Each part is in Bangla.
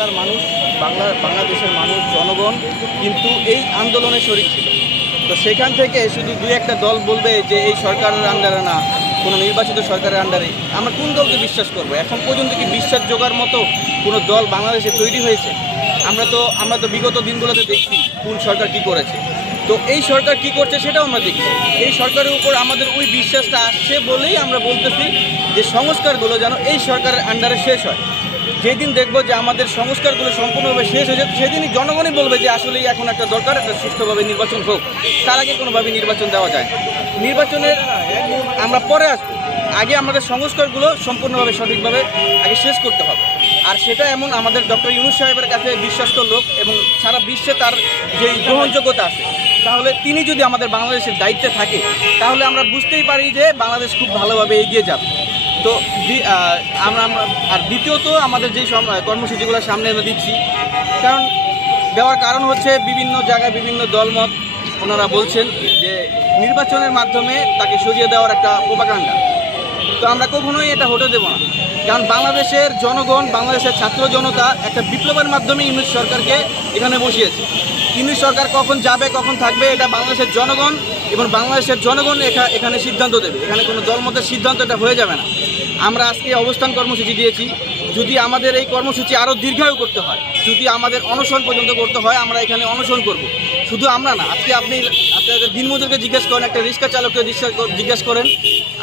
বাংলার মানুষ, বাংলাদেশের মানুষ, জনগণ কিন্তু এই আন্দোলনে শরিক ছিল। তো সেখান থেকে শুধু দুই একটা দল বলবে যে এই সরকারের আন্ডারে না, কোনো নির্বাচিত সরকারের আন্ডারে, আমরা কোন দলকে বিশ্বাস করব? এখন পর্যন্ত কি বিশ্বাস জোগাড় মতো কোনো দল বাংলাদেশে তৈরি হয়েছে? আমরা তো বিগত দিনগুলোতে দেখছি কোন সরকার কি করেছে। তো এই সরকার কি করছে সেটাও আমরা দেখি। এই সরকারের উপর আমাদের ওই বিশ্বাসটা আসছে বলেই আমরা বলতেছি যে সংস্কারগুলো যেন এই সরকারের আন্ডারে শেষ হয়। যেদিন দেখব যে আমাদের সংস্কারগুলো সম্পূর্ণভাবে শেষ হয়ে যাচ্ছে, সেদিনই জনগণই বলবে যে আসলেই এখন একটা দরকার, একটা সুষ্ঠুভাবে নির্বাচন হোক। তার আগে কোনোভাবে নির্বাচন দেওয়া যায় না। নির্বাচনের আমরা পরে আসবো, আগে আমাদের সংস্কারগুলো সম্পূর্ণভাবে সঠিকভাবে আগে শেষ করতে হবে। আর সেটা এমন আমাদের ডক্টর ইউনূস সাহেবের কাছে বিশ্বস্ত লোক এবং সারা বিশ্বে তার যে গ্রহণযোগ্যতা আছে, তাহলে তিনি যদি আমাদের বাংলাদেশের দায়িত্বে থাকে তাহলে আমরা বুঝতেই পারি যে বাংলাদেশ খুব ভালোভাবে এগিয়ে যাবে। তো আর দ্বিতীয়ত আমাদের যেই কর্মসূচিগুলো সামনে আমরা দিচ্ছি, দেওয়ার কারণ হচ্ছে বিভিন্ন জায়গায় বিভিন্ন দলমত ওনারা বলছেন যে নির্বাচনের মাধ্যমে তাকে সরিয়ে দেওয়ার একটা প্রোপাগান্ডা। তো আমরা কখনোই এটা হতে দেব না, কারণ বাংলাদেশের জনগণ, বাংলাদেশের ছাত্র জনতা একটা বিপ্লবের মাধ্যমে ইউনূস সরকারকে এখানে বসিয়েছে। ইউনূস সরকার কখন যাবে, কখন থাকবে, এটা বাংলাদেশের জনগণ এবং বাংলাদেশের জনগণ এখানে সিদ্ধান্ত দেবে। এখানে কোনো দলমতের সিদ্ধান্ত এটা হয়ে যাবে না। আমরা আজকে অবস্থান কর্মসূচি দিয়েছি। যদি আমাদের এই কর্মসূচি আরও দীর্ঘায়ু করতে হয়, যদি আমাদের অনশন পর্যন্ত করতে হয়, আমরা এখানে অনশন করব। শুধু আমরা না, আজকে আপনি আপনাদের দিনমজুরকে জিজ্ঞেস করেন, একটা রিক্সা চালককে জিজ্ঞেস করেন,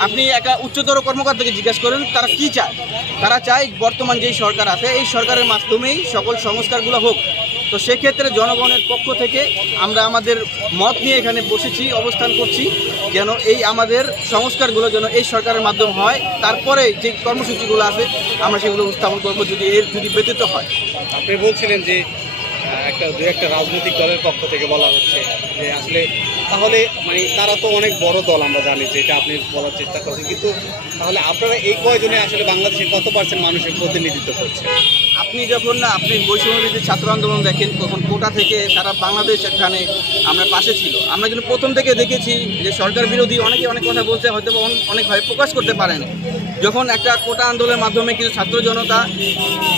আপনি একটা উচ্চতর কর্মকর্তাকে জিজ্ঞেস করেন, তারা কি চায়? তারা চায় বর্তমান যেই সরকার আছে এই সরকারের মাধ্যমেই সকল সংস্কারগুলো হোক। তো সেক্ষেত্রে জনগণের পক্ষ থেকে আমরা আমাদের মত নিয়ে এখানে বসেছি, অবস্থান করছি, যেন এই আমাদের সংস্কারগুলো যেন এই সরকারের মাধ্যমে হয়। তারপরে যে কর্মসূচিগুলো আছে আমরা সেগুলো উপস্থাপন করবো যদি ব্যতীত হয়। আপনি বলছিলেন যে দু একটা রাজনৈতিক দলের পক্ষ থেকে বলা হচ্ছে যে আসলে তাহলে মানে তারা তো অনেক বড় দল, আমরা জানি যে এটা আপনি বলার চেষ্টা করছেন, কিন্তু তাহলে আপনারা এই কয়জনে আসলে বাংলাদেশের কত % মানুষের প্রতিনিধিত্ব করছেন? আপনি বৈষম্যবিরোধী ছাত্র আন্দোলন দেখেন, তখন কোটা থেকে সারা বাংলাদেশ এখানে আমরা পাশে ছিল। আমরা কিন্তু প্রথম থেকে দেখেছি যে সরকার বিরোধী অনেকে অনেক কথা বলছে, হয়তো অনেকভাবে প্রকাশ করতে পারেন। যখন একটা কোটা আন্দোলনের মাধ্যমে কিছু ছাত্র জনতা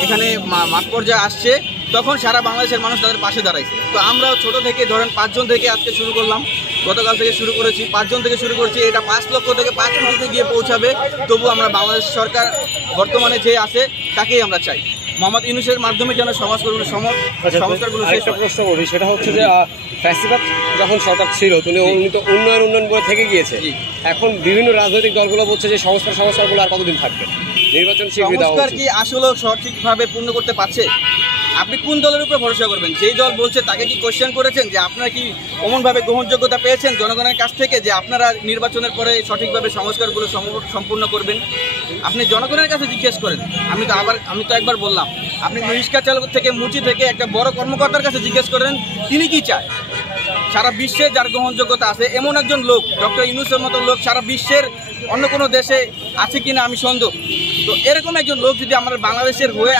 এখানে মাঠ পর্যায়ে আসছে, তখন সারা বাংলাদেশের মানুষ তাদের পাশে দাঁড়াইছে। তো আমরাও ছোট থেকে ধরেন 5 জন থেকে আজকে শুরু করলাম, গতকাল থেকে শুরু করেছি, 5 জন থেকে শুরু করেছি। এটা 5 লক্ষ থেকে 5 কোটিতে গিয়ে পৌঁছাবে। তবু আমরা বাংলাদেশ সরকার বর্তমানে যে আছে তাকেই আমরা চাই। মোহাম্মদ ইউনূসের মাধ্যমে যেন সংস্কারগুলো প্রশ্ন করি, সেটা হচ্ছে যে ফ্যাসিবাদ যখন সরকার ছিল তিনি উন্নয়ন বলে থেকে গিয়েছে। এখন বিভিন্ন রাজনৈতিক দলগুলো বলছে যে সংস্কারগুলো আর কতদিন থাকবে, নির্বাচন সংস্কার কি আসলে সঠিকভাবে পূর্ণ করতে পারছে? আপনি কোন দলের উপরে ভরসা করবেন? যেই দল বলছে তাকে কি কোয়েশ্চেন করেছেন যে আপনারা কি অমনভাবে গ্রহণযোগ্যতা পেয়েছেন জনগণের কাছ থেকে যে আপনারা নির্বাচনের পরে সঠিকভাবে সংস্কারগুলো সম্পূর্ণ করবেন? আপনি জনগণের কাছে জিজ্ঞেস করেন। আমি তো একবার বললাম, আপনি রিক্সা চালক থেকে মুচি থেকে একটা বড় কর্মকর্তার কাছে জিজ্ঞেস করেন তিনি কি চায়। সারা বিশ্বে যার গ্রহণযোগ্যতা আছে এমন একজন লোক, ডক্টর ইউনূসের মতো লোক সারা বিশ্বের অন্য কোনো দেশে আছে কিনা আমি সন্দেহ। তো এরকম একজন লোক যদি আমাদের বাংলাদেশের হয়ে